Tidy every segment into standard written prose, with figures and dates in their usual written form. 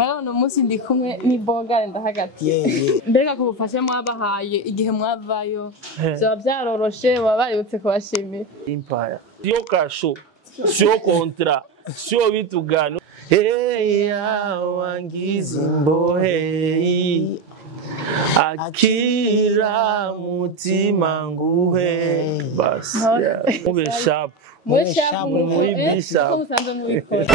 Mwana umunsi ndi kumwe n'ibogare ndahagati. Mbega ko bufashe mwabahaye igihe mwavayo. Byo byaroroshe wabayutse kubashimira. Empire. Sio kasho, sio kontra, sio vitu gani. Hey wangizi mbohe. Akira mutima nguhe. Bas. Mube CHAP. Mube CHAP muri bisa. Ko musanze mubikora.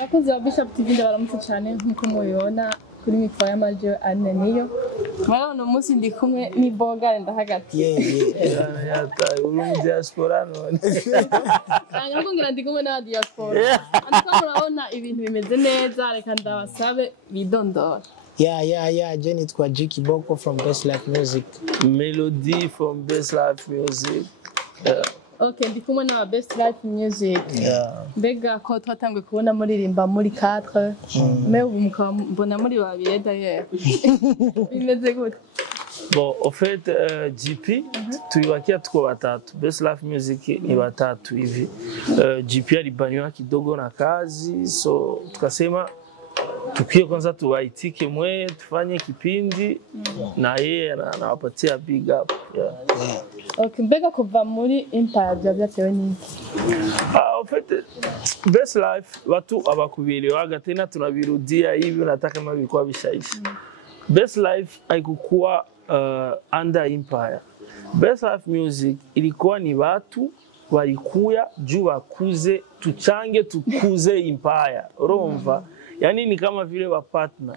Yakoze wa CHAPTV ndabaramutse cyane nkuko mubibona kuri mikoro y'amajo ane niyo. Mwana umunsi ndi kumwe n'ibogare ndahagati. Yata uri diaspora none. Ntabwo ngira ndi kumwe na diaspora. Ariko murabona ibintu bimeze neza reka ndabasabe bidondora. Jenny nitwa Jiki Boko from Best Life Music. Melody from Best Life Music. Okay, ndi kumwe na Best Life Music. Mbega ko twatangwe kubona muririmba muri 4. Me ubu mukambona muri babiri d'ailleurs. Bimeze gute? Bon, au fait, GP, tuliwakia tuko watatu. Best Life Music ni watatu hivi. GP alibaniwa kidogo na kazi, so tukasema tukie kwanza tuwaitike mwe tufanye kipindi na yeye anawapatia big up. Okay, mbega kuva muri Empire byatewe n'iki? En fait, Best Life watu abakubielewaga tena tunabirudia hivi unataka kama vilikuwa vishaisha. Best Life haikuwa under Empire. Best Life Music ilikuwa ni watu walikuya juu wakuze tuchange tukuze Empire. Urumva? Yani ni kama vile wa partner.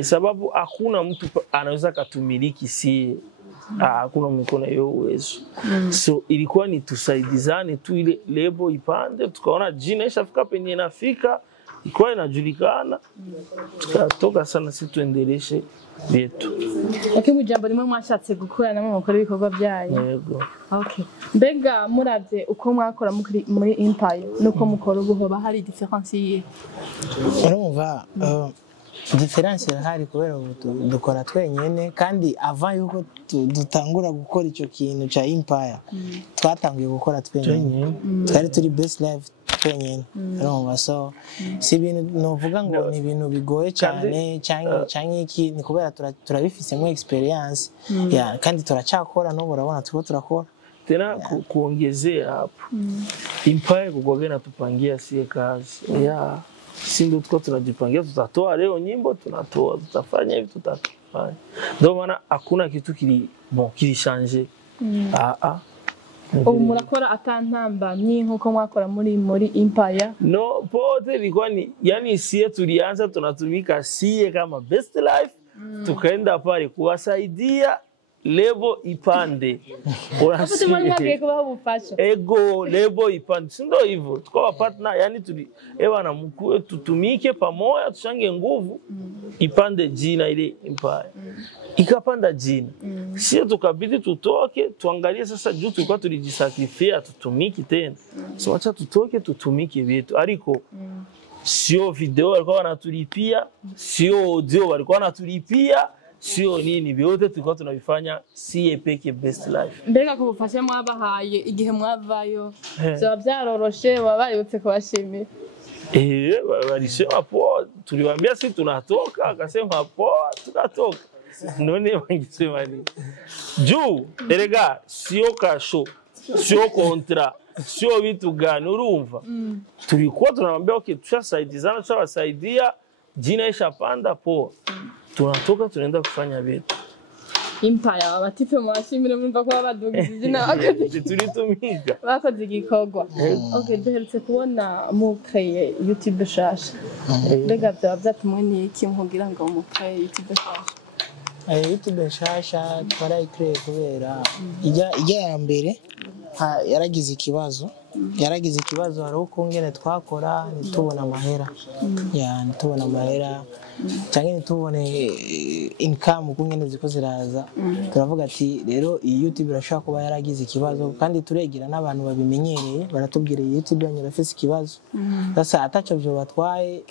Sababu hakuna mtu anaweza katumiliki si hakuna mikono hiyo uwezo. So ilikuwa ni tusaidizane tu ile lebo ipande tukaona jina ishafika penye inafika ilikuwa inajulikana tukatoka sana sisi tuendeleshe vyetu. Lakini jambo limwe mwashatse gukora namwe mukora ibikorwa byayo. Yego. Okay. Mbega muravye uko mwakora muri Empire nuko mukora ubuho hari difference yihe? Urumva difference irahari kubera dukora twenyene kandi avant yuko dutangura gukora ico kintu ca Empire twatangiye gukora twenyene. Twari turi Best Life twenyene. Urumva so si ibintu novuga ngo ni ibintu bigoye cyane cyane iki ni kubera turabifisemo experience kandi turacakora no burabona turakora tena kuongezea hapo. Empire kugoge na tupangia sie kazi. Sindo tuko tunajipangia tutatoa leo nyimbo tunatoa tutafanya hivi tutafanya. Ndio maana hakuna kitu kilichange. Ubu murakora atantamba ni nkuko mwakora muri Empire? No, pote ilikuwa ni yani sie tulianza tunatumika sie kama Best Life tukaenda pale kuwasaidia lebo ipande. Hapo mwalimu wake kubaho ubufasha. Ego lebo ipande. Sindo hivyo. Tukawa partner yani na mkuu tutumike pamoja tushange nguvu ipande jina ile Empire. Ikapanda jina. Sisi tukabidi tutoke tuangalie sasa juu tulikuwa tulijisacrifice tutumiki tena. So acha tutoke tutumike vyetu. Ariko sio video walikuwa wanatulipia, sio audio walikuwa wanatulipia. Sio nini vyote tulikuwa tunavifanya sie peke Best Life. Mbega ko bufashe mwabahaye igihe mwavayo. Byo byaroroshe wabayutse kubashimira. Walisema poa tuliwaambia sisi tunatoka akasema poa tukatoka. None wangisema nini? Juu erega sio kasho, sio kontra, sio vitu gani urumva. Tulikuwa tunamwambia okay tushasaidizana tushawasaidia jina ishapanda poa. Tunatoka tunaenda kufanya vitu. Empire abatipe mwashimire mumva ko badugize izina bakoze tulitumika. Bakoze igikorwa. Okay, duherutse kubona mu kreye YouTube shasha. Mbega byatumwe n'iki mugira ngo mu kreye YouTube shasha? YouTube shasha twarayikreye kubera ijya ya mbere yaragize ikibazo. Yaragize ikibazo hari uko ngene twakora nitubona amahera. Nitubona amahera. Cyangwa tubone income kungene ziko ziraza turavuga ati rero iyi YouTube irashaka kuba yaragize ikibazo kandi turegira n'abantu babimenyereye baratubwira YouTube yanyu rafise ikibazo sasa atacho byo batwaye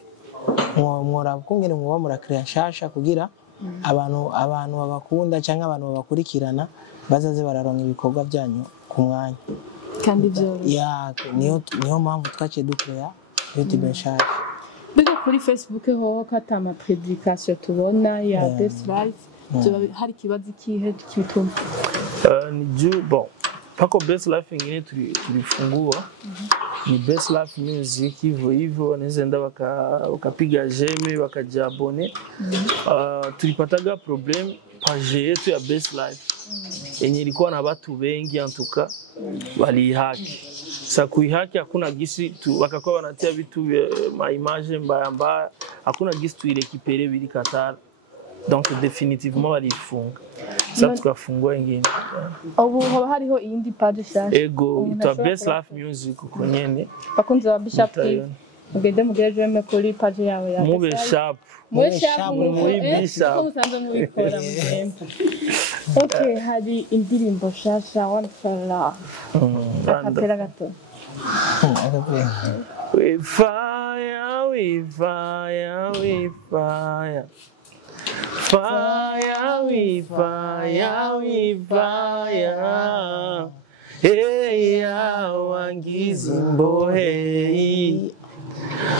mwora kungene mwo bamura create shasha kugira abantu babakunda cyangwa abantu babakurikirana bazaze bararonka ibikorwa byanyu ku mwanya kandi byo niyo mpamvu twaciye dukorera YouTube nshasha. Mbega kuri Facebook hoho kata ama publication tubona ya Best Life hari ikibazo ikihe kituma ni juu bon pako Best Life ingine tulifungua ni Best Life Music hivyo wanaweza enda wakapiga jeme wakajiabone. Tulipataga problem page yetu ya Best Life yenye ilikuwa na watu wengi antuka walihaki. Sasa kuihaki hakuna gisi wakakuwa wanatia vitu ma image mbaya hakuna gisi tuirekipere bili katara. Donc définitivement walifunga. Sasa tukafungua ingine. Ubu hoba hariho iyindi page shasha. Ego ita Best Life Music konyene. Bakunze ba CHAPTV. Mugende mugereje kuri page yawe ya Mube CHAP. Muri CHAP muri BISHAP. Ko musanze mubikora mugende. Okay, hari indirimbo shasha One for Love. Akapera gato. We fire, we fire, we fire. Fire, we fire, we fire. Hey, wangizimbo hey.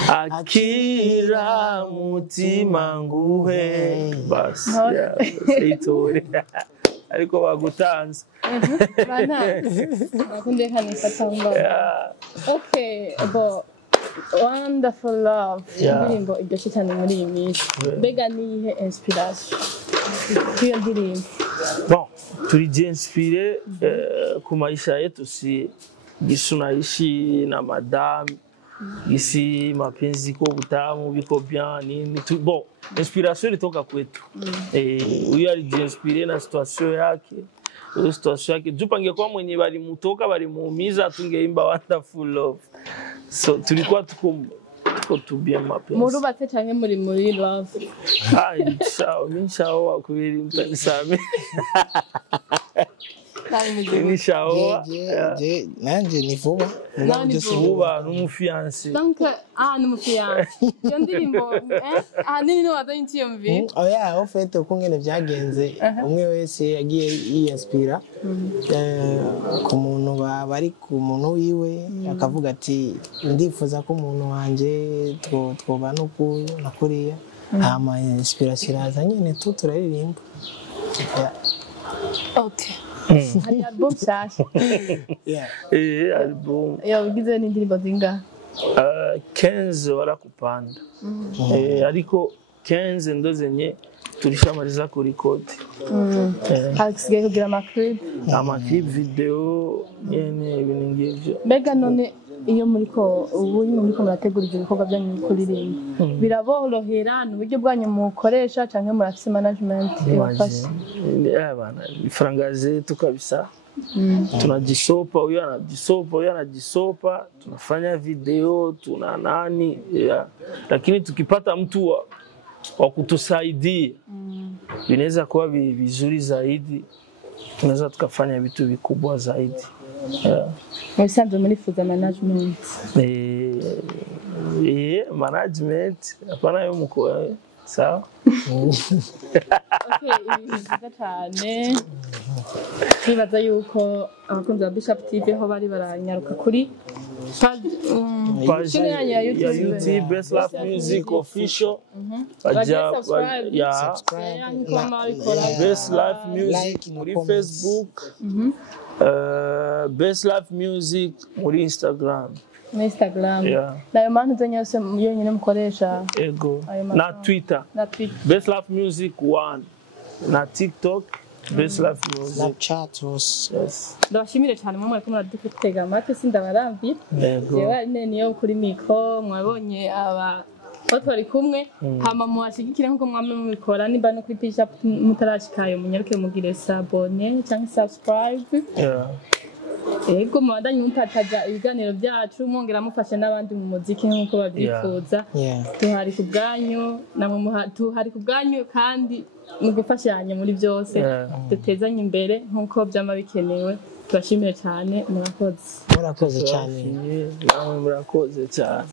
Akira mutima nguhe. Bas, yeah, itore. Ariko bagutanze. Bana. Bakunde kanifata ngo. Okay, but Wonderful Love. Indirimbo iryoshye cyane muri iyi minsi. Mbega nihe inspiration? Iyo ndirimbo. Bon, tulijiinspire ku maisha yetu si gisu naishi na madame isi mapenzi ko butamu biko bien nini bon inspiration ilitoka kwetu. Huyu alijiinspire na situation yake. Situation yake jupange kwa mwenye bali mutoka bali muumiza tungeimba Wonderful Love. So tulikuwa tuko tubia mapenzi. Murubatse cyane muri love. Inshallah kubiri mtanisame. Inshallah. Nanje ni vuba. Vuba n'umufiance. Donc n'umufiance. Iyo ndirimbo nini wazanye cyiyumvi? Oya ofete ukungene byagenze umwe wese yagiye yinspira ku muntu bari ku muntu wiwe akavuga ati ndifuza ko umuntu wanje twobana uku nakuriya ama inspiration azanye ne turaririmba. Okay. Hari album shasha. Album. Yo ugize n'indirimbo zinga? 15 wala kupanda. Ariko 15 ndo zenye tulishamaliza ku record. Hasigaye kugira amaclip video yene ibintu ngivyo. Mbega none iyo muriko murategura ibyo bikorwa byanyu kuririmba biraborohera n'uburyo bwanyu mukoresha canke murafise management ibafasha? Bana ifarangaze tukabisa tunajisopa huyo anajisopa tunafanya video tuna nani lakini tukipata mtu wa kutusaidia inaweza kuwa vizuri zaidi, tunaweza tukafanya vitu vikubwa zaidi. Mwisanze murifuza management? Management hapana yo mko sawa. Okay, nziza cyane. Nibaza yuko abakunzi ba CHAPTV ho bari baranyaruka kuri page ya YouTube Best Life Music Official. Best Life Music muri Facebook. Best Life Music muri Instagram. Nayo mpamvu zenye yose yonyine mukoresha. Ego. Na Twitter. Best Life Music 1. Na TikTok. Best Life Music. Na chat was. Ndabashimire cyane mu mwaka muradutega amatwi sindabarambiye. Yewe niyo kuri mikro mwabonye aba twari kumwe hama muwashigikira nko mwamwe mubikora nimba no kuri page mutarashikayo munyaruke mugire sabone cyangwa subscribe. Ego mwandanye mutataja ibiganiro byacu mwongera mufashe n'abandi mu muziki nkuko babyifuza. Tuhari ku bwanyu namwe tuhari ku bwanyu kandi mugufashanya muri byose dutezanye imbere nkuko byama bikenewe. Turashimire cyane murakoze cyane. Murakoze cyane.